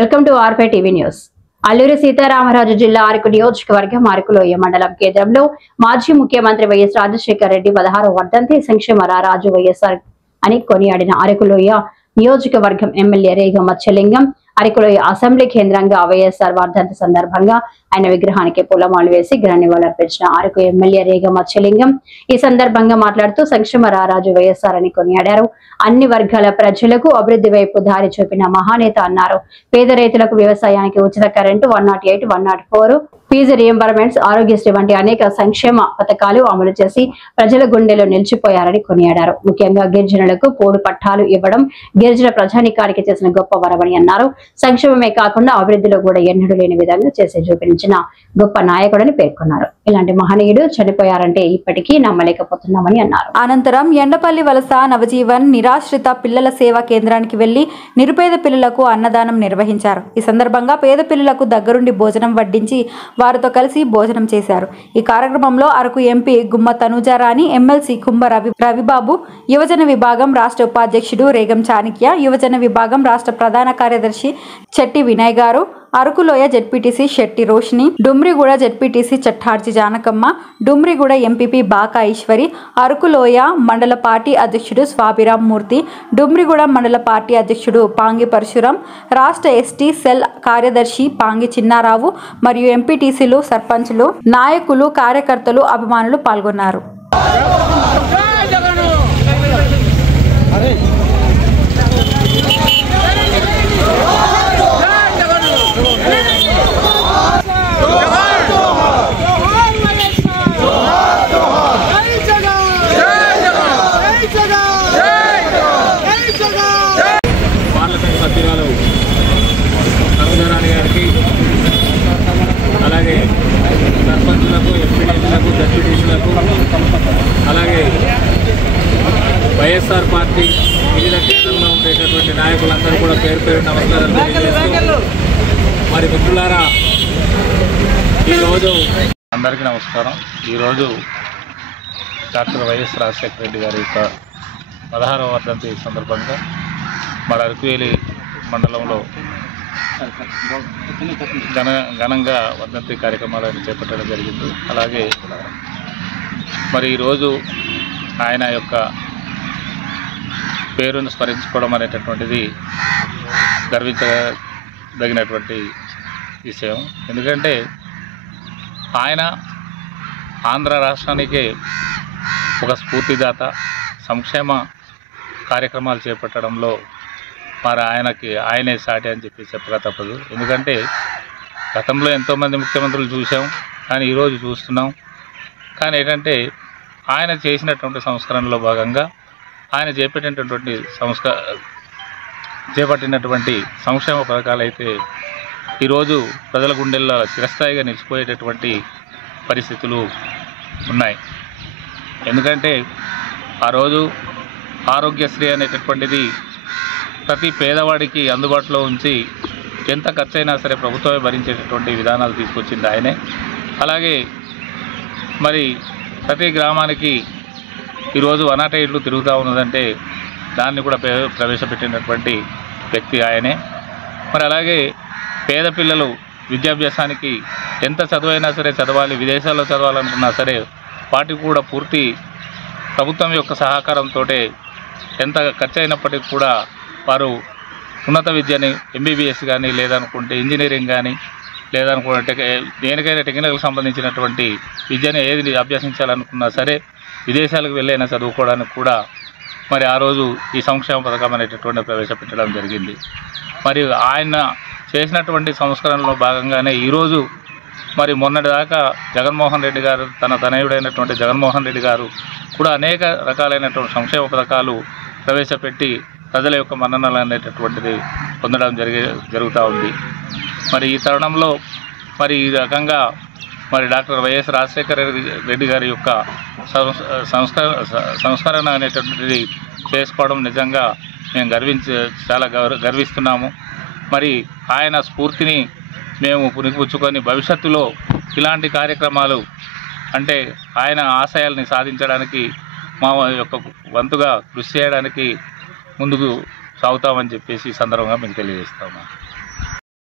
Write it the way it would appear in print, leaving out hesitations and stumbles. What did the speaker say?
Welcome to ఆర్పే TV news. Alluri Sitarama జిల్లా అరకు నియోజకవర్గం అరకులోయ మండలం కేంద్రంలో మాజీ ముఖ్యమంత్రి వైఎస్ రాజశేఖర రెడ్డి 16వ వర్ధంతి సంక్షేమ రారాజు వైఎస్ఆర్ అని కొనియాడిన అరకులోయ నియోజకవర్గం ఎమ్మెల్యే రేగ మత్స్యలింగం అరకులోయ అసెంబ్లీ కేంద్రంగా వైఎస్ఆర్ వర్ధంతి సందర్భంగా ఆయన విగ్రహానికి పూలమాలలు వేసి ఘన నివాళులర్పించిన అరకు ఎమ్మెల్యే రేగ మత్స్యలింగం ఈ సందర్భంగా మాట్లాడుతూ సంక్షేమ రారాజు వైఎస్ఆర్ అని కొనియాడారు. అన్ని వర్గాల ప్రజలకు అభివృద్ధి వైపు దారి చూపిన మహానేత అన్నారు. పేద రైతులకు వ్యవసాయానికి ఉచిత కరెంటు 108, 104 ఫీజు రియంబర్మెంట్స్, ఆరోగ్యశ్రీ వంటి అనేక సంక్షేమ పథకాలు అమలు చేసి ప్రజల గుండెలో నిలిచిపోయారని కొనియాడారు. ముఖ్యంగా గిరిజనులకు పోడు పట్టాలు ఇవ్వడం గిరిజన ప్రజానికానికి చేసిన గొప్ప వరమని అన్నారు. సంక్షేమమే కాకుండా అభివృద్ధిలో కూడా ఎన్నడూ లేని విధంగా చేసి చూపించిన గొప్ప నాయకుడని పేర్కొన్నారు. ఇలాంటి మహనీయుడు చనిపోయారంటే ఇప్పటికీ నమ్మలేకపోతున్నామని అన్నారు. అనంతరం ఎండపల్లి వలస నవజీవన్ నిరాశ్రిత పిల్లల సేవా కేంద్రానికి వెళ్లి నిరుపేద పిల్లలకు అన్నదానం నిర్వహించారు. ఈ సందర్భంగా పేద పిల్లలకు దగ్గరుండి భోజనం వడ్డించి వారితో కలిసి భోజనం చేశారు. ఈ కార్యక్రమంలో అరకు ఎంపీ గుమ్మ తనుజారాణి, ఎమ్మెల్సీ కుంభ రవిబాబు, యువజన విభాగం రాష్ట్ర ఉపాధ్యక్షుడు రేగం చాణిక్య, యువజన విభాగం రాష్ట్ర ప్రధాన కార్యదర్శి చెట్టి వినయ్ గారు, Arakuloya ZPTC Shetti Roshini, Dumriguda ZPTC Chatterjee Janakamma, Dumriguda MPP Baka Eshwari, అరకులోయ మండల పార్టీ అధ్యక్షుడు స్వాభిరామ్ మూర్తి, డుమ్రిగూడ మండల పార్టీ అధ్యక్షుడు పాంగి పరశురాం, రాష్ట్ర ఎస్టీ సెల్ కార్యదర్శి పాంగి చిన్నారావు మరియు ఎంపీటీసీలు, సర్పంచ్లు, నాయకులు, కార్యకర్తలు, అభిమానులు పాల్గొన్నారు. అలాగే సర్పంచులకు, ఎంపీటీలకు, జడ్పీటీసీలకు, అలాగే వైఎస్ఆర్ పార్టీ వివిధ కేంద్రంలో ఉండేటటువంటి నాయకులందరూ కూడా పేరు పేరు నమస్కారాలు తెలియజేస్తూ, మరి మిత్రులారా, ఈరోజు అందరికీ నమస్కారం. ఈరోజు డాక్టర్ వైఎస్ రాజశేఖర రెడ్డి గారి యొక్క 16వ వర్ధంతి సందర్భంగా మన అరకువేలి మండలంలో ఘనంగా వర్ధంతి కార్యక్రమాలను చేపట్టడం జరిగింది. అలాగే మరి ఈరోజు ఆయన యొక్క పేరును స్మరించుకోవడం అనేటటువంటిది గర్వించదగినటువంటి విషయం. ఎందుకంటే ఆయన ఆంధ్ర రాష్ట్రానికే ఒక స్ఫూర్తిదాత, సంక్షేమ కార్యక్రమాలు చేపట్టడంలో మరి ఆయనే సాటి అని చెప్పి చెప్పగా తప్పదు. ఎందుకంటే గతంలో ఎంతోమంది ముఖ్యమంత్రులు చూసాం, కానీ ఈరోజు చూస్తున్నాం. కానీ ఏంటంటే ఆయన చేసినటువంటి సంస్కరణలో భాగంగా ఆయన చేపట్టినటువంటి సంక్షేమ పథకాలు అయితే ఈరోజు ప్రజల గుండెల్లో చిరస్థాయిగా నిలిచిపోయేటటువంటి పరిస్థితులు ఉన్నాయి. ఎందుకంటే ఆ రోజు ఆరోగ్యశ్రీ అనేటటువంటిది ప్రతి పేదవాడికి అందుబాటులో ఉంచి ఎంత ఖర్చైనా సరే ప్రభుత్వమే భరించేటటువంటి విధానాలు తీసుకొచ్చింది ఆయనే. అలాగే మరి ప్రతి గ్రామానికి ఈరోజు 108 తిరుగుతూ ఉన్నదంటే దాన్ని కూడా ప్రవేశపెట్టినటువంటి వ్యక్తి ఆయనే. మరి అలాగే పేద పిల్లలు విద్యాభ్యాసానికి ఎంత చదువైనా సరే చదవాలి, విదేశాల్లో చదవాలనుకున్నా సరే వాటికి కూడా పూర్తి ప్రభుత్వం యొక్క సహకారంతో ఎంత ఖర్చు అయినప్పటికీ కూడా వారు ఉన్నత విద్యని ఎంబీబీఎస్ కానీ, లేదనుకుంటే ఇంజనీరింగ్ కానీ, లేదనుకుంటే దేనికైనా టెక్నికల్కి సంబంధించినటువంటి విద్యని ఏది అభ్యసించాలనుకున్నా సరే విదేశాలకు వెళ్ళైనా చదువుకోవడానికి కూడా మరి ఆ రోజు ఈ సంక్షేమ పథకం అనేటటువంటి ప్రవేశపెట్టడం జరిగింది. మరి ఆయన చేసినటువంటి సంస్కరణలో భాగంగానే ఈరోజు మరి మొన్నటిదాకా జగన్మోహన్ రెడ్డి గారు, తన తనయుడైనటువంటి జగన్మోహన్ రెడ్డి గారు కూడా అనేక రకాలైనటువంటి సంక్షేమ పథకాలు ప్రవేశపెట్టి ప్రజల యొక్క మన్ననలు అనేటటువంటిది పొందడం జరుగుతూ ఉంది. మరి ఈ తరుణంలో మరి ఈ రకంగా మరి డాక్టర్ వైఎస్ రాజశేఖర రెడ్డి గారి యొక్క సంస్కరణ అనేటటువంటిది చేసుకోవడం నిజంగా మేము చాలా గర్విస్తున్నాము. మరి ఆయన స్ఫూర్తిని మేము పుణికిపుచ్చుకొని భవిష్యత్తులో ఇలాంటి కార్యక్రమాలు అంటే ఆయన ఆశయాల్ని సాధించడానికి మా యొక్క వంతుగా కృషి చేయడానికి ముందుకు సాగుతామని చెప్పేసి ఈ సందర్భంగా మీకు తెలియజేస్తాము.